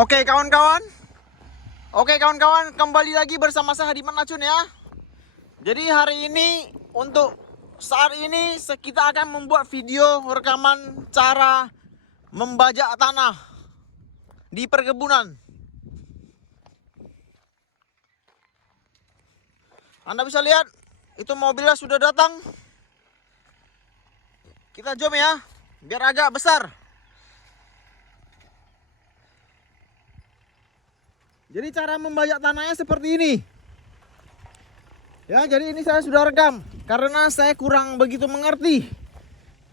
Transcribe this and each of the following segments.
Oke kawan-kawan, kembali lagi bersama saya Hadiman Lacun ya. Jadi hari ini untuk saat ini kita akan membuat video rekaman cara membajak tanah di perkebunan. Anda bisa lihat itu mobilnya sudah datang. Kita jom ya, biar agak besar. Jadi cara membajak tanahnya seperti ini. Ya, jadi ini saya sudah rekam karena saya kurang begitu mengerti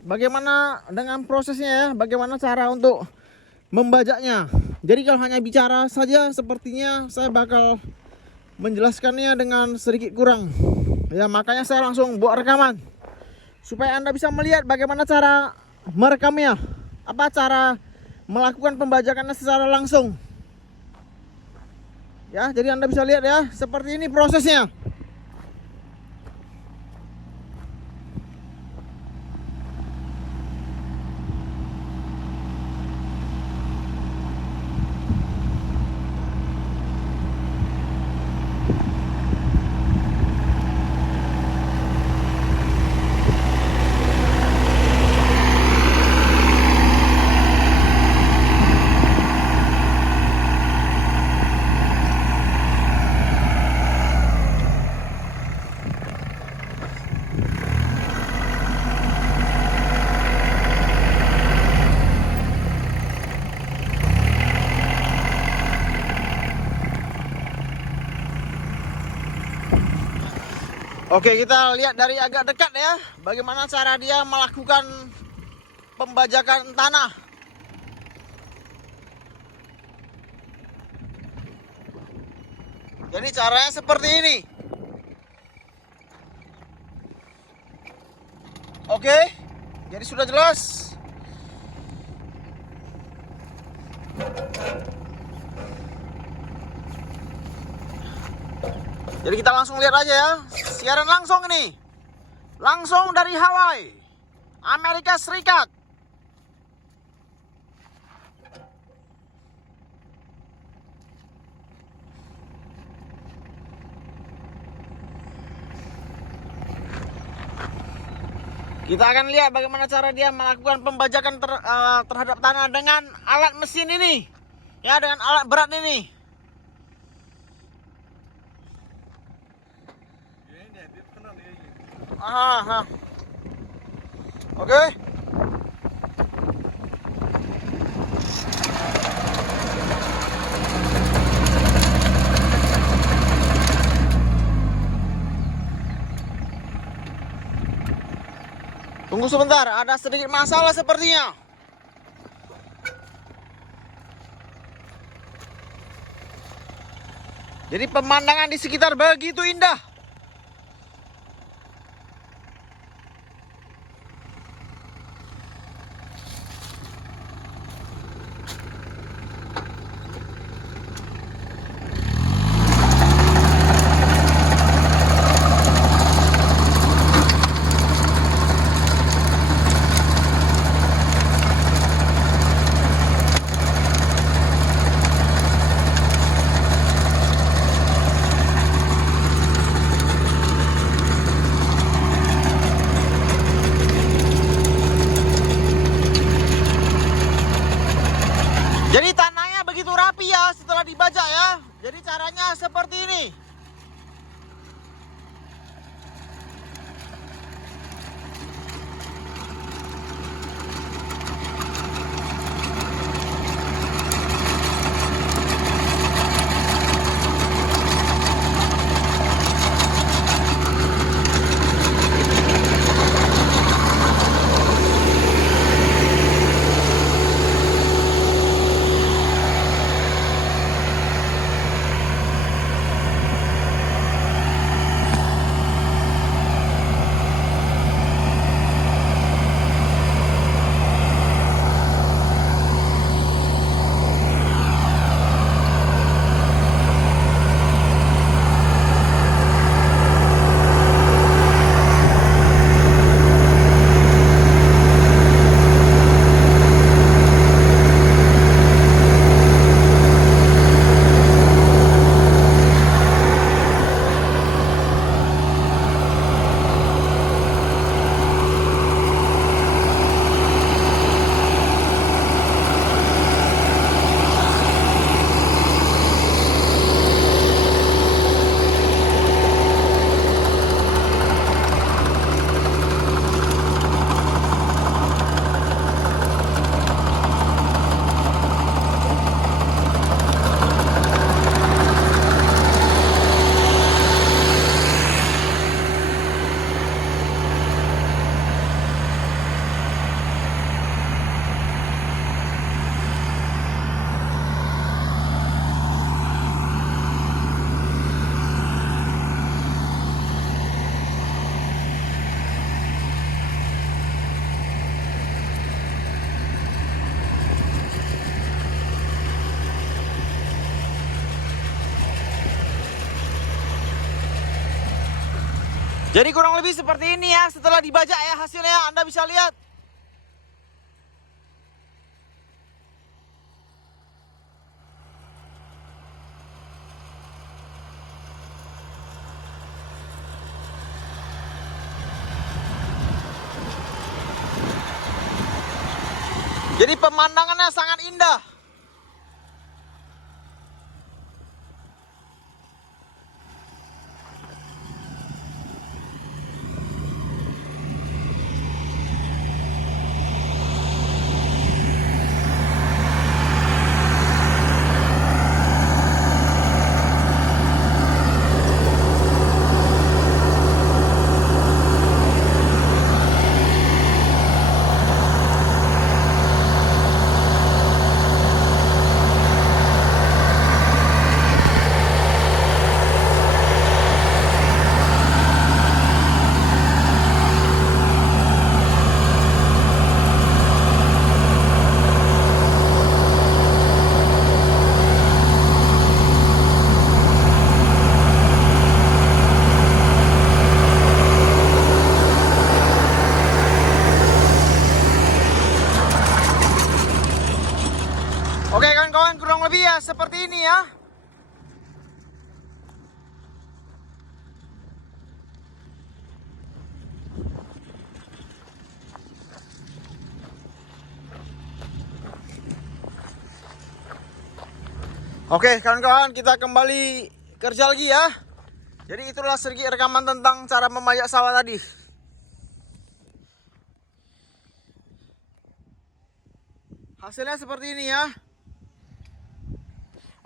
bagaimana dengan prosesnya ya, bagaimana cara untuk membajaknya. Jadi kalau hanya bicara saja sepertinya saya bakal menjelaskannya dengan sedikit kurang. Ya, makanya saya langsung buat rekaman supaya Anda bisa melihat bagaimana cara merekamnya. Apa cara melakukan pembajakannya secara langsung. Ya, jadi Anda bisa lihat ya, seperti ini prosesnya. Oke, kita lihat dari agak dekat ya, bagaimana cara dia melakukan pembajakan tanah. Jadi caranya seperti ini. Oke, jadi sudah jelas. Jadi kita langsung lihat aja ya, siaran langsung ini, langsung dari Hawaii, Amerika Serikat. Kita akan lihat bagaimana cara dia melakukan pembajakan terhadap tanah dengan alat mesin ini, ya, dengan alat berat ini. Aha. Oke. Tunggu sebentar, ada sedikit masalah sepertinya. Jadi pemandangan di sekitar begitu indah. Jadi tanahnya begitu rapi ya setelah dibajak ya. Jadi caranya seperti ini. Jadi kurang lebih seperti ini ya, setelah dibajak ya hasilnya, Anda bisa lihat. Jadi pemandangannya sangat indah. Oke kawan-kawan, kurang lebih ya seperti ini ya. Oke kawan-kawan, kita kembali kerja lagi ya. Jadi itulah segi rekaman tentang cara membajak sawah tadi. Hasilnya seperti ini ya.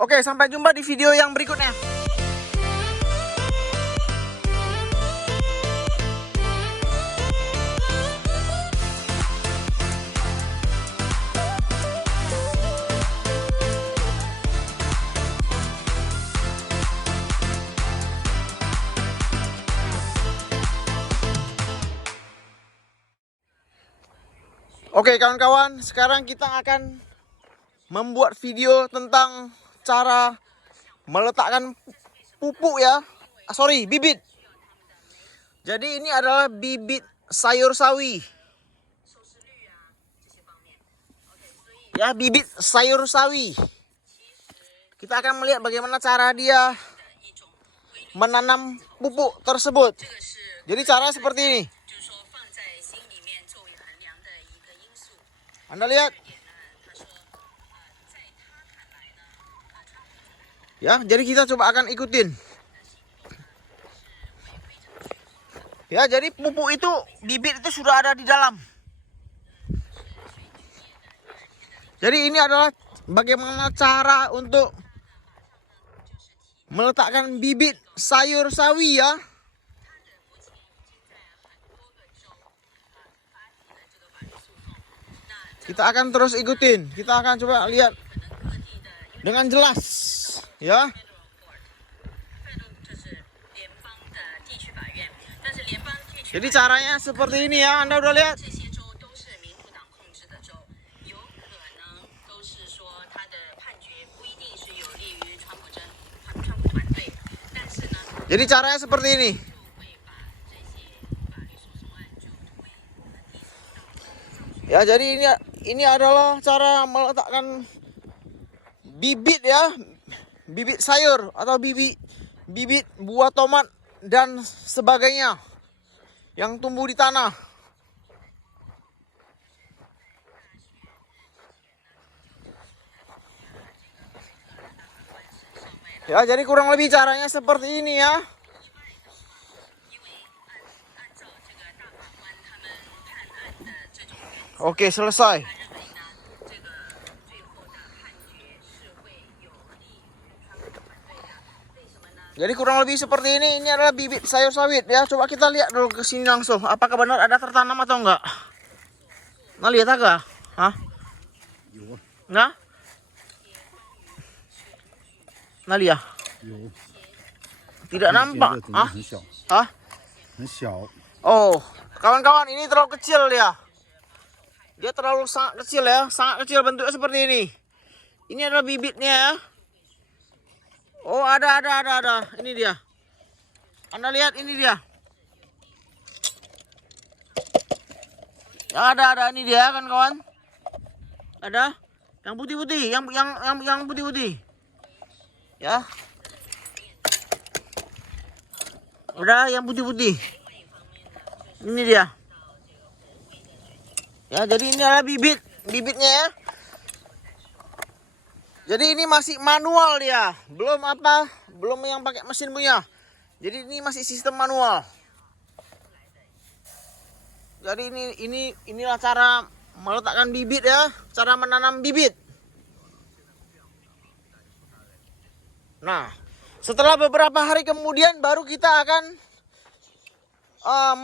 Oke, sampai jumpa di video yang berikutnya. Oke kawan-kawan, sekarang kita akan membuat video tentang cara meletakkan pupuk ya. Bibit. Jadi ini adalah bibit sayur sawi. Ya, bibit sayur sawi. Kita akan melihat bagaimana cara dia menanam pupuk tersebut. Jadi cara seperti ini. Anda lihat. Ya, jadi kita coba akan ikutin. Ya, jadi pupuk itu, bibit itu sudah ada di dalam. Jadi ini adalah bagaimana cara untuk meletakkan bibit sayur sawi ya. Kita akan terus ikutin. Kita akan coba lihat dengan jelas ya. Jadi caranya seperti ini ya. Anda udah lihat. Jadi caranya seperti ini. Ya, jadi ini adalah cara meletakkan bibit ya, bibit sayur atau bibit buah tomat dan sebagainya yang tumbuh di tanah. Ya, jadi kurang lebih caranya seperti ini ya. Oke, selesai. Jadi kurang lebih seperti ini. Ini adalah bibit sayur sawit ya. Coba kita lihat dulu ke sini langsung. Apakah benar ada tertanam atau enggak? Nah, lihat agak. Hah? Nah? Nah, lihat. Tidak nampak. Hah? Hah? Oh, kawan-kawan, ini terlalu kecil ya. Dia terlalu sangat kecil ya, sangat kecil, bentuknya seperti ini. Ini adalah bibitnya ya. Oh, ada. Ini dia. Anda lihat, ini dia. Ya ada ini dia kan kawan. Ada yang putih-putih, yang putih-putih. Ya. Udah yang putih-putih. Ini dia. Ya, jadi ini adalah bibitnya ya. Jadi ini masih manual dia, belum yang pakai mesin punya. Jadi ini masih sistem manual. Jadi inilah cara meletakkan bibit ya, cara menanam bibit. Nah, setelah beberapa hari kemudian baru kita akan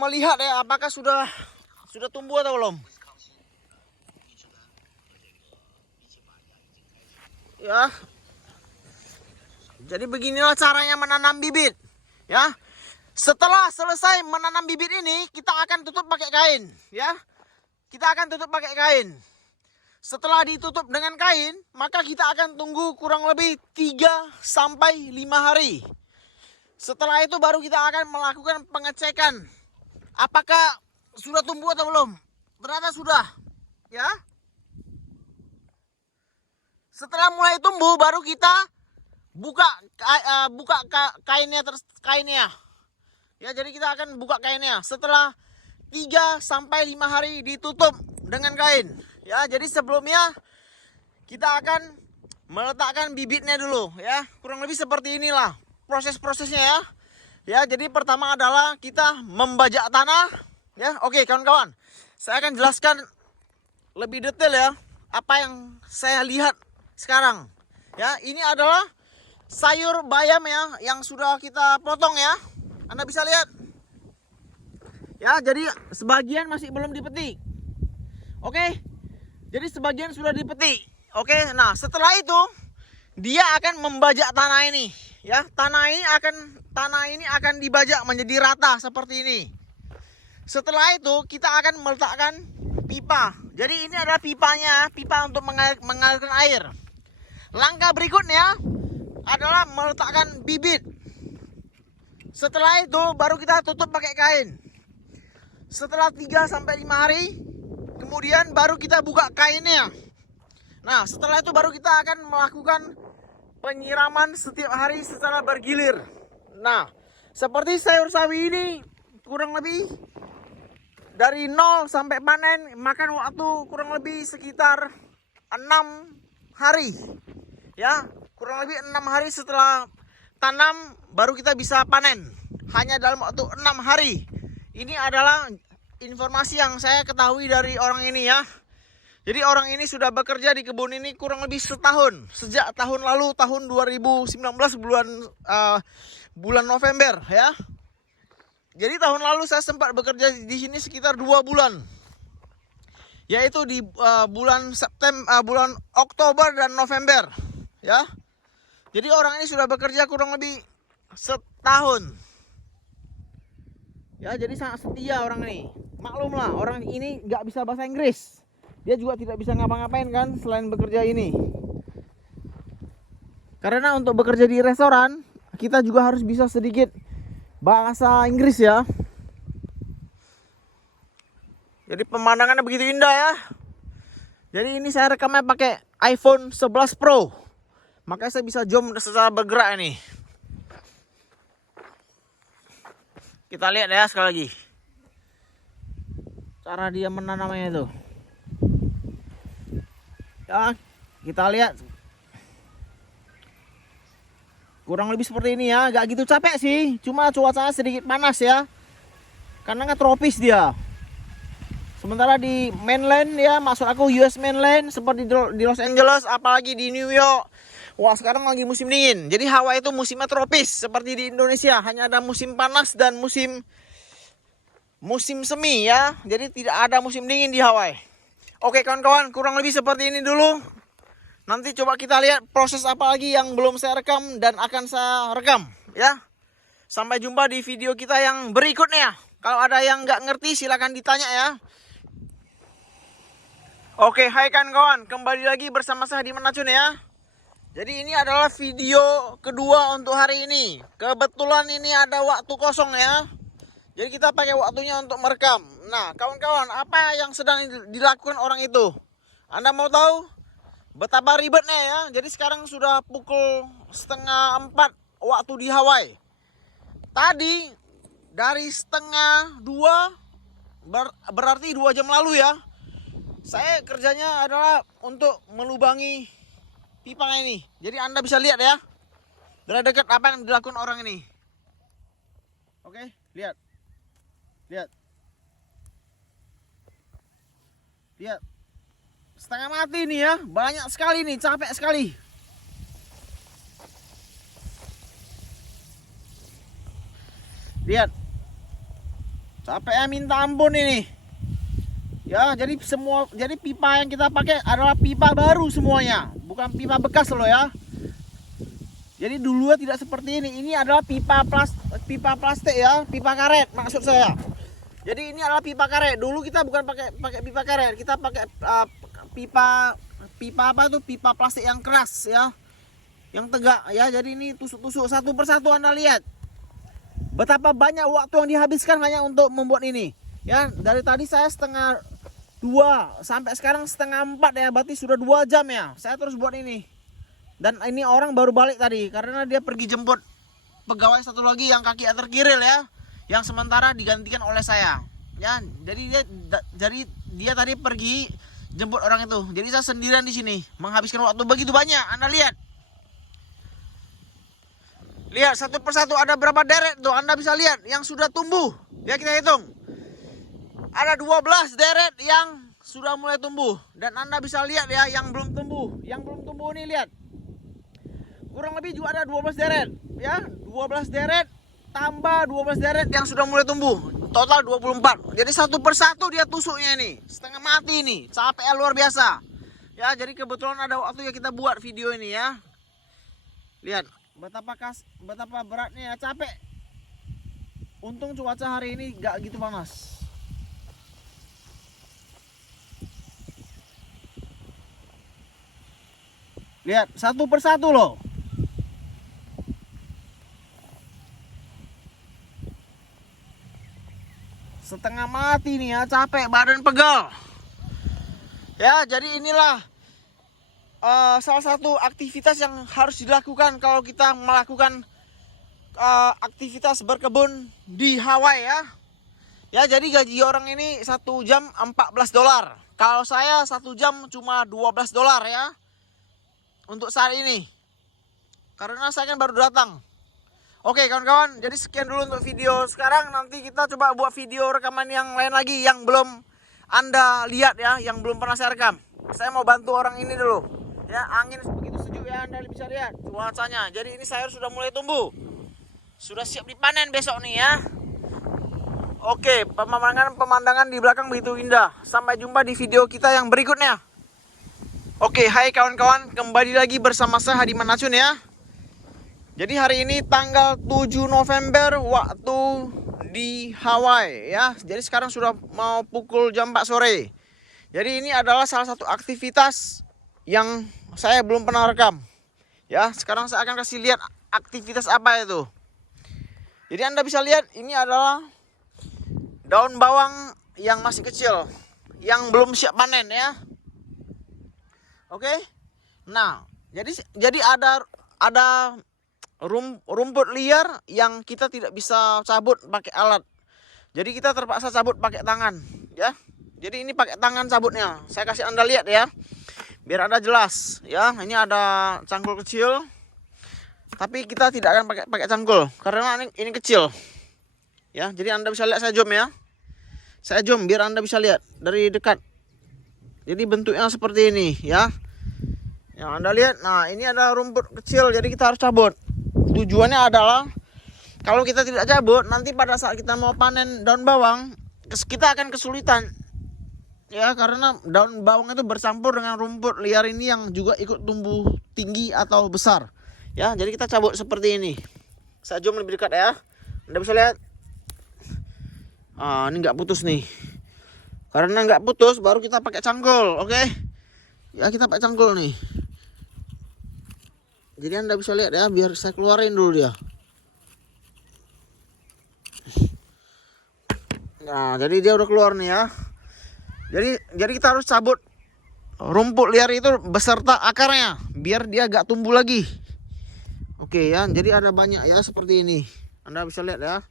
melihat ya apakah sudah tumbuh atau belum. Ya. Jadi beginilah caranya menanam bibit. Ya. Setelah selesai menanam bibit ini, kita akan tutup pakai kain, ya. Kita akan tutup pakai kain. Setelah ditutup dengan kain, maka kita akan tunggu kurang lebih 3 sampai 5 hari. Setelah itu baru kita akan melakukan pengecekan apakah sudah tumbuh atau belum. Ternyata sudah, ya. Setelah mulai tumbuh baru kita buka kainnya. Ya, jadi kita akan buka kainnya. Setelah 3 sampai 5 hari ditutup dengan kain. Ya, jadi sebelumnya kita akan meletakkan bibitnya dulu ya. Kurang lebih seperti inilah proses-prosesnya ya. Ya, jadi pertama adalah kita membajak tanah ya. Oke, kawan-kawan. Saya akan jelaskan lebih detail ya apa yang saya lihat sekarang. Ya, ini adalah sayur bayam ya yang sudah kita potong ya. Anda bisa lihat. Ya, jadi sebagian masih belum dipetik. Oke. Jadi sebagian sudah dipetik. Oke, nah setelah itu dia akan membajak tanah ini, ya. Tanah ini akan dibajak menjadi rata seperti ini. Setelah itu kita akan meletakkan pipa. Jadi ini adalah pipanya, pipa untuk mengalirkan air. Langkah berikutnya adalah meletakkan bibit. Setelah itu baru kita tutup pakai kain. Setelah 3 sampai 5 hari kemudian baru kita buka kainnya. Nah, setelah itu baru kita akan melakukan penyiraman setiap hari secara bergilir. Nah, seperti sayur sawi ini kurang lebih dari 0 sampai panen makan waktu kurang lebih sekitar 6 hari. Ya, kurang lebih 6 hari setelah tanam baru kita bisa panen. Hanya dalam waktu 6 hari. Ini adalah informasi yang saya ketahui dari orang ini ya. Jadi orang ini sudah bekerja di kebun ini kurang lebih setahun. Sejak tahun lalu, tahun 2019 bulan November ya. Jadi tahun lalu saya sempat bekerja di sini sekitar 2 bulan. Yaitu di bulan Oktober dan November ya. Jadi orang ini sudah bekerja kurang lebih setahun. Ya, jadi sangat setia orang ini. Maklumlah, orang ini nggak bisa bahasa Inggris. Dia juga tidak bisa ngapa-ngapain kan selain bekerja ini. Karena untuk bekerja di restoran, kita juga harus bisa sedikit bahasa Inggris ya. Jadi pemandangannya begitu indah ya. Jadi ini saya rekamnya pakai iPhone 11 Pro. Makanya saya bisa zoom secara bergerak ini. Kita lihat ya sekali lagi. Cara dia menanamnya itu. Ya, kita lihat. Kurang lebih seperti ini ya. Gak gitu capek sih. Cuma cuacanya sedikit panas ya. Karena kan tropis dia. Sementara di mainland ya, maksud aku US mainland seperti di Los Angeles, apalagi di New York. Wah, sekarang lagi musim dingin. Jadi Hawaii itu musimnya tropis seperti di Indonesia. Hanya ada musim panas dan musim semi ya. Jadi tidak ada musim dingin di Hawaii. Oke kawan-kawan, kurang lebih seperti ini dulu. Nanti coba kita lihat proses apa lagi yang belum saya rekam dan akan saya rekam ya. Sampai jumpa di video kita yang berikutnya. Kalau ada yang nggak ngerti silahkan ditanya ya. Oke, hai kawan-kawan, kembali lagi bersama saya di Menacun ya. Jadi ini adalah video kedua untuk hari ini. Kebetulan ini ada waktu kosong ya. Jadi kita pakai waktunya untuk merekam. Nah, kawan-kawan, apa yang sedang dilakukan orang itu? Anda mau tahu betapa ribetnya ya? Jadi sekarang sudah pukul 3:30 waktu di Hawaii. Tadi dari 1:30 berarti 2 jam lalu ya. Saya kerjanya adalah untuk melubangi pipa ini. Jadi Anda bisa lihat ya. Dari dekat apa yang dilakukan orang ini. Oke, lihat. Lihat. Lihat. Setengah mati nih ya. Banyak sekali nih, capek sekali. Lihat. Capeknya minta ampun ini. Ya, jadi pipa yang kita pakai adalah pipa baru semuanya, bukan pipa bekas loh ya. Jadi dulunya tidak seperti ini. Ini adalah pipa plastik ya, pipa karet maksud saya. Jadi ini adalah pipa karet. Dulu kita bukan pakai pipa karet, kita pakai pipa apa tuh? Pipa plastik yang keras ya, yang tegak ya. Jadi ini tusuk-tusuk satu persatu. Anda lihat betapa banyak waktu yang dihabiskan hanya untuk membuat ini. Ya, dari tadi saya 1:30 sampai sekarang 3:30 ya, berarti sudah 2 jam ya. Saya terus buat ini. Dan ini orang baru balik tadi karena dia pergi jemput pegawai satu lagi yang kaki terkiril ya, yang sementara digantikan oleh saya. Ya, jadi dia tadi pergi jemput orang itu. Jadi saya sendirian di sini menghabiskan waktu begitu banyak. Anda lihat. Lihat satu persatu ada berapa deret tuh, Anda bisa lihat yang sudah tumbuh. Ya, kita hitung. Ada 12 deret yang sudah mulai tumbuh. Dan Anda bisa lihat ya yang belum tumbuh. Yang belum tumbuh nih lihat. Kurang lebih juga ada 12 deret. Ya, 12 deret tambah 12 deret yang sudah mulai tumbuh. Total 24. Jadi satu persatu dia tusuknya ini. Setengah mati nih. Capek luar biasa. Ya, jadi kebetulan ada waktu ya kita buat video ini ya. Lihat betapa beratnya ya, capek. Untung cuaca hari ini gak gitu panas. Lihat satu persatu loh. Setengah mati nih ya, capek, badan pegal. Ya, jadi inilah salah satu aktivitas yang harus dilakukan kalau kita melakukan aktivitas berkebun di Hawaii ya. Ya, jadi gaji orang ini 1 jam $14. Kalau saya 1 jam cuma $12 ya. Untuk saat ini. Karena saya kan baru datang. Oke kawan-kawan, jadi sekian dulu untuk video sekarang. Nanti kita coba buat video rekaman yang lain lagi yang belum Anda lihat ya, yang belum pernah saya rekam. Saya mau bantu orang ini dulu. Ya, angin begitu sejuk ya, Anda bisa lihat cuacanya. Jadi ini sayur sudah mulai tumbuh. Sudah siap dipanen besok nih ya. Oke, pemandangan di belakang begitu indah. Sampai jumpa di video kita yang berikutnya. Oke, hai kawan-kawan, kembali lagi bersama saya Hadiman Acun ya. Jadi hari ini tanggal 7 November waktu di Hawaii ya. Jadi sekarang sudah mau pukul jam 4 sore. Jadi ini adalah salah satu aktivitas yang saya belum pernah rekam. Ya, sekarang saya akan kasih lihat aktivitas apa itu. Jadi Anda bisa lihat ini adalah daun bawang yang masih kecil, yang belum siap panen ya. Oke. Nah, jadi ada rumput liar yang kita tidak bisa cabut pakai alat. Jadi kita terpaksa cabut pakai tangan, ya. Jadi ini pakai tangan cabutnya. Saya kasih Anda lihat ya, biar Anda jelas, ya. Ini ada cangkul kecil, tapi kita tidak akan pakai cangkul karena ini kecil, ya. Jadi Anda bisa lihat, saya zoom ya. Saya zoom biar Anda bisa lihat dari dekat. Jadi bentuknya seperti ini, ya. Yang Anda lihat, nah ini ada rumput kecil, jadi kita harus cabut. Tujuannya adalah kalau kita tidak cabut, nanti pada saat kita mau panen daun bawang, kita akan kesulitan. Ya, karena daun bawang itu bercampur dengan rumput liar ini yang juga ikut tumbuh tinggi atau besar. Ya, jadi kita cabut seperti ini. Saya zoom lebih dekat ya. Anda bisa lihat. Ini nggak putus nih. Karena nggak putus, baru kita pakai cangkul, oke? Ya, kita pakai cangkul nih. Jadi Anda bisa lihat ya, biar saya keluarin dulu dia. Nah, jadi dia udah keluar nih ya. Jadi kita harus cabut rumput liar itu beserta akarnya biar dia gak tumbuh lagi. Oke ya, jadi ada banyak ya seperti ini. Anda bisa lihat ya.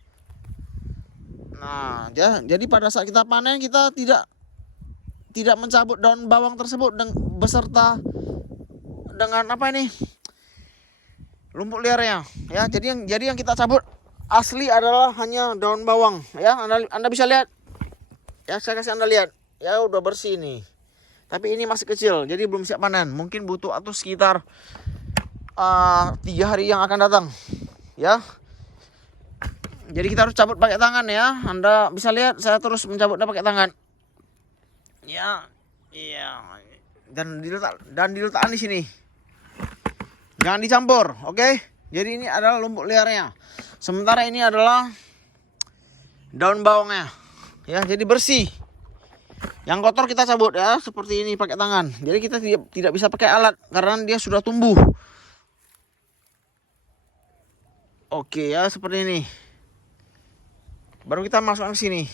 Nah, jadi pada saat kita panen kita tidak mencabut daun bawang tersebut beserta dengan apa ini? Rumput liarnya ya. Jadi yang kita cabut asli adalah hanya daun bawang ya. Anda bisa lihat. Ya, saya kasih Anda lihat. Ya, udah bersih nih. Tapi ini masih kecil, jadi belum siap panen. Mungkin butuh atau sekitar 3 hari yang akan datang. Ya. Jadi kita harus cabut pakai tangan ya. Anda bisa lihat saya terus mencabutnya pakai tangan. Ya. Iya. Dan diletakkan di sini. Jangan dicampur, oke? Jadi ini adalah rumput liarnya. Sementara ini adalah daun bawangnya. Ya, jadi bersih. Yang kotor kita cabut ya, seperti ini pakai tangan. Jadi kita tidak bisa pakai alat karena dia sudah tumbuh. Oke ya, seperti ini. Baru kita masukkan ke sini.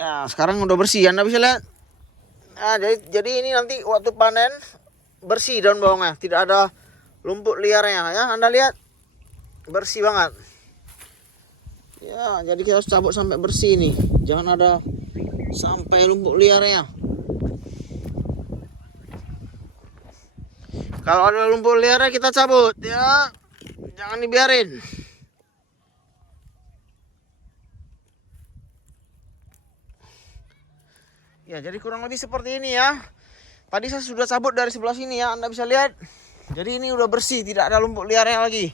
Ya, sekarang udah bersih. Anda bisa lihat. Nah, jadi ini nanti waktu panen bersih daun bawangnya, tidak ada rumput liarnya ya. Anda lihat bersih banget. Ya, jadi kita harus cabut sampai bersih nih. Jangan ada sampai rumput liarnya. Kalau ada rumput liarnya kita cabut ya. Jangan dibiarin. Ya, jadi kurang lebih seperti ini ya. Tadi saya sudah cabut dari sebelah sini ya, Anda bisa lihat. Jadi ini udah bersih, tidak ada rumput liarnya lagi.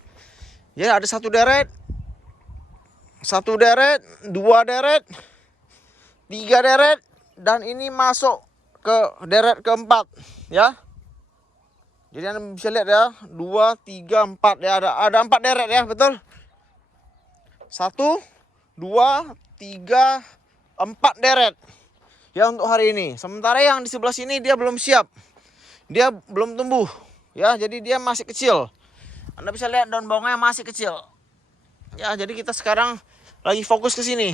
Ya, ada 1 deret, 2 deret, 3 deret, dan ini masuk ke deret keempat ya. Jadi Anda bisa lihat ya, 2, 3, 4 ya, ada 4 deret ya, betul. 1, 2, 3, 4 deret. Ya untuk hari ini. Sementara yang di sebelah sini dia belum siap. Dia belum tumbuh. Ya, jadi dia masih kecil. Anda bisa lihat daun bawangnya masih kecil. Ya, jadi kita sekarang lagi fokus ke sini.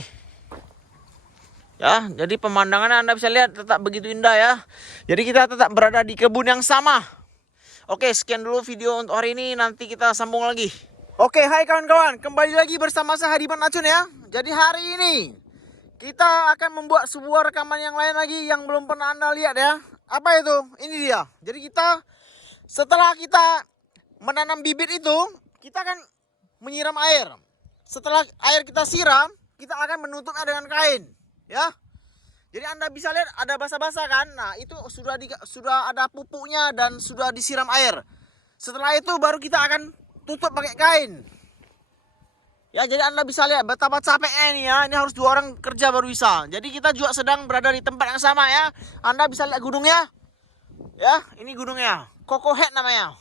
Ya, jadi pemandangannya Anda bisa lihat tetap begitu indah ya. Jadi kita tetap berada di kebun yang sama. Oke, sekian dulu video untuk hari ini. Nanti kita sambung lagi. Oke, hai kawan-kawan. Kembali lagi bersama saya Hadiman Acun ya. Jadi hari ini kita akan membuat sebuah rekaman yang lain lagi yang belum pernah Anda lihat ya. Apa itu? Ini dia. Jadi setelah kita menanam bibit itu, kita akan menyiram air. Setelah air kita siram, kita akan menutupnya dengan kain. Ya. Jadi Anda bisa lihat ada basah-basah kan? Nah, itu sudah ada pupuknya dan sudah disiram air. Setelah itu baru kita akan tutup pakai kain. Ya, jadi Anda bisa lihat betapa capeknya ini ya. Ini harus 2 orang kerja baru bisa. Jadi kita juga sedang berada di tempat yang sama ya. Anda bisa lihat gunungnya. Ya, ini gunungnya. Koko Head namanya.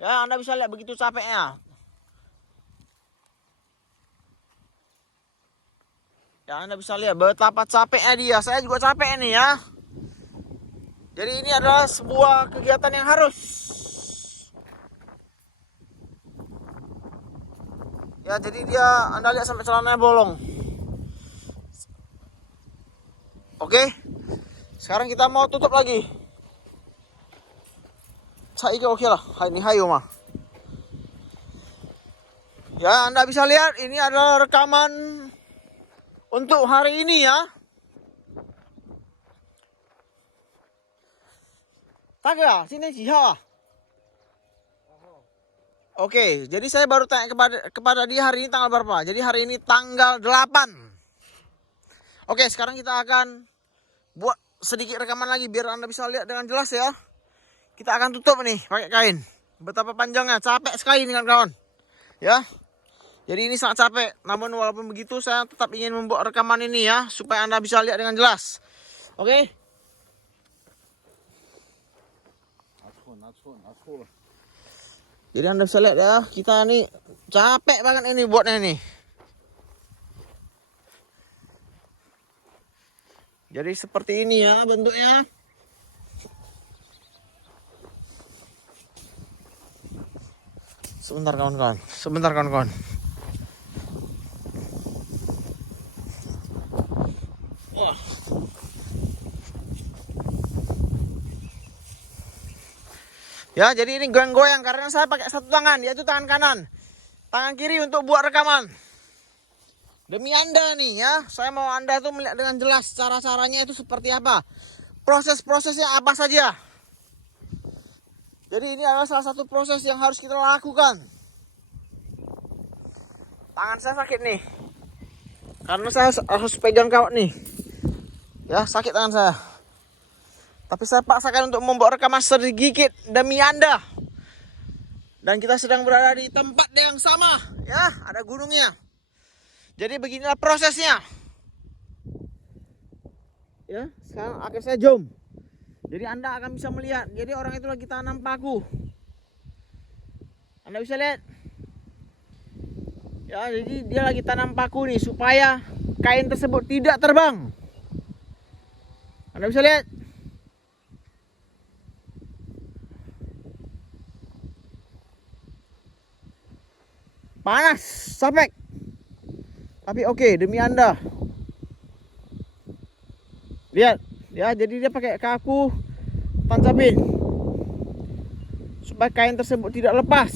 Ya, Anda bisa lihat begitu capeknya. Ya, Anda bisa lihat betapa capeknya dia. Saya juga capek ini ya. Jadi ini adalah sebuah kegiatan yang harus. Ya, jadi Anda lihat sampai celananya bolong. Oke. Sekarang kita mau tutup lagi. Saiki oke lah. Ini hayo mah. Ya, Anda bisa lihat ini adalah rekaman untuk hari ini ya. Taga, sini Jiha. Oke, jadi saya baru tanya kepada dia hari ini tanggal berapa. Jadi hari ini tanggal 8. Oke, sekarang kita akan buat sedikit rekaman lagi biar Anda bisa lihat dengan jelas ya. Kita akan tutup nih pakai kain. Betapa panjangnya, capek sekali nih kawan-kawan. Ya. Jadi ini sangat capek. Namun walaupun begitu saya tetap ingin membuat rekaman ini ya supaya Anda bisa lihat dengan jelas. Oke. Jadi Anda bisa lihat ya, kita ini capek banget ini buatnya ini. Jadi seperti ini ya bentuknya. Sebentar kawan-kawan. Wah. Ya, jadi ini goyang-goyang karena saya pakai satu tangan, yaitu tangan kanan. Tangan kiri untuk buat rekaman. Demi Anda nih ya, saya mau Anda tuh melihat dengan jelas cara-caranya itu seperti apa. Proses-prosesnya apa saja. Jadi ini adalah salah satu proses yang harus kita lakukan. Tangan saya sakit nih. Karena saya harus pegang kawat nih. Ya, sakit tangan saya. Tapi saya paksakan untuk membuat rekaman sedikit demi Anda. Dan kita sedang berada di tempat yang sama, ya, ada gunungnya. Jadi beginilah prosesnya. Ya, sekarang akhir saya zoom. Jadi Anda akan bisa melihat. Jadi orang itu lagi tanam paku. Anda bisa lihat. Ya, jadi dia lagi tanam paku nih supaya kain tersebut tidak terbang. Anda bisa lihat. Panas, sapek. Tapi oke, demi Anda. Lihat, ya, jadi dia pakai kaku tancapin supaya kain tersebut tidak lepas.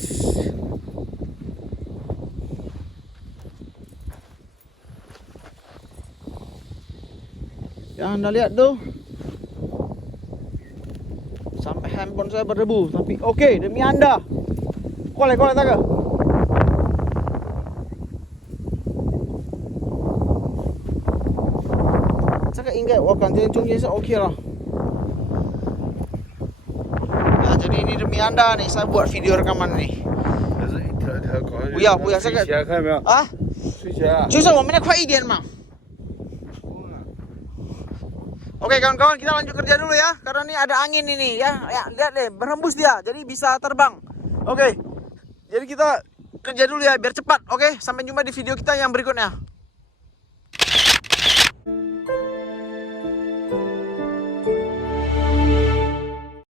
Ya, Anda lihat tuh. Sampai handphone saya berdebu, tapi oke, demi Anda. Kolek taga. Ingat, oke lah. Nah, jadi ini demi Anda nih, saya buat video rekaman nih. Buya, saya ah? 就是我们的快一点嘛. Oke kawan-kawan, kita lanjut kerja dulu ya, karena ini ada angin ini ya. Ya, lihat deh, berhembus dia, jadi bisa terbang. Oke. Jadi kita kerja dulu ya biar cepat. Oke, sampai jumpa di video kita yang berikutnya.